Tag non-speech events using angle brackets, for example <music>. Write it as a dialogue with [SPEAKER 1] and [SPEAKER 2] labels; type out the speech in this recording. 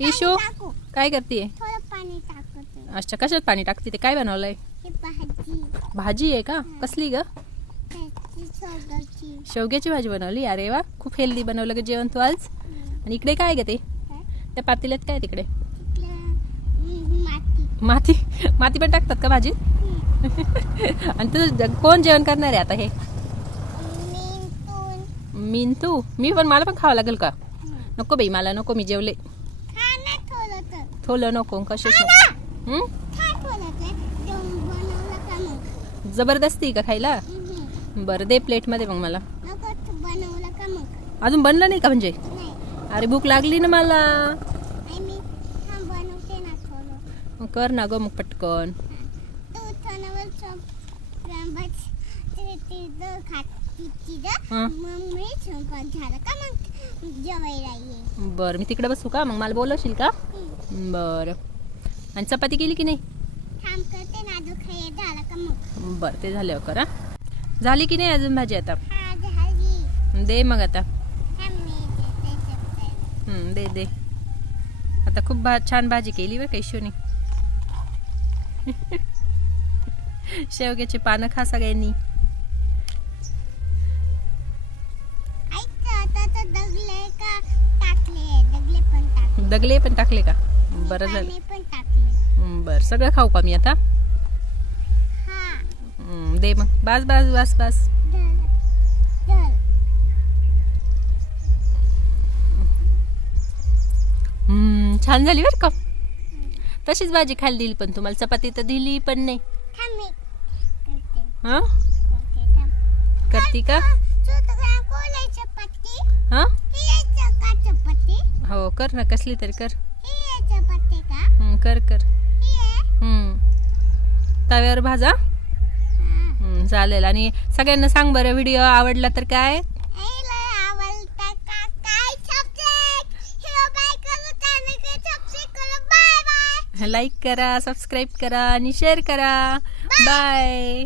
[SPEAKER 1] Issue काय करते अच्छा कशात पाणी टाकते ते? काय बनवलंय?
[SPEAKER 2] भाजी.
[SPEAKER 1] भाजी आहे का? कसली ग? शेवग्याची. भाजी बनवली? अरे वा खूप हेल्दी बनवलं ग जेवण तू आज. आणि इकडे काय ग ते? त्या पातेल्यात काय तिकडे?
[SPEAKER 2] माती.
[SPEAKER 1] माती? पण टाकतात का भाजीत? आणि तुझं कोण जेवण करणार आहे आता हे?
[SPEAKER 2] मिंटून
[SPEAKER 1] मी न तू? मी पण मला पण खावं लागेल का? नको बाई मला नको मी जेवले. थोलं नको कशाच?
[SPEAKER 2] खा
[SPEAKER 1] नको जबरदस्ती का खायला. बरं दे प्लेटमध्ये मग मला. अजून बनलं नाही का म्हणजे? अरे भूक लागली ना मला. मग कर ना ग मग पटकन. बरं मी तिकडे बसू का? मग मला बोलवशील का. बरं. आणि चपाती केली की नाही?
[SPEAKER 2] थांब करते ना. अजून खाय झाला का मग?
[SPEAKER 1] बरं ते झाल्यावर करा. झाली की नाही अजून भाजी आता?
[SPEAKER 2] हा झाली.
[SPEAKER 1] दे मग आता.
[SPEAKER 2] थांब मी.
[SPEAKER 1] हं, दे दे. आता खूप भा छान भाजी केली बरं कैशोनी <laughs> शेवग्याची पानं खा सगळ्यांनी.
[SPEAKER 2] ऐक आता तर दगले का टाकले? दगले पण टाकले.
[SPEAKER 1] दगले पण टाकले का? बरं झालं.
[SPEAKER 2] पाणी पण टाकले.
[SPEAKER 1] बरं. सगळं खाऊ का मी आता?
[SPEAKER 2] हा.
[SPEAKER 1] हं, दे मग. बास बास बास बास. हं, छान झाली बरं का? तशीच भाजी खायला दिली पण तुम्हाला. चपाती तर दिली पण नाही.
[SPEAKER 2] थांब मी करते.
[SPEAKER 1] हा?
[SPEAKER 2] करते थांब.
[SPEAKER 1] करती का? हा
[SPEAKER 2] ही? चपाती.
[SPEAKER 1] हो कर ना. कसली तरी कर.
[SPEAKER 2] ही आहे चपाती का?
[SPEAKER 1] हं, कर कर.
[SPEAKER 2] ही आहे?
[SPEAKER 1] हं. तव्यावर भाजा.
[SPEAKER 2] हा.
[SPEAKER 1] हं, चालेल. आणि सगळ्यांना सांग बरं व्हिडिओ आवडला तर काय? लाईक करा सबस्क्राईब करा? आणि शेअर करा. बाय.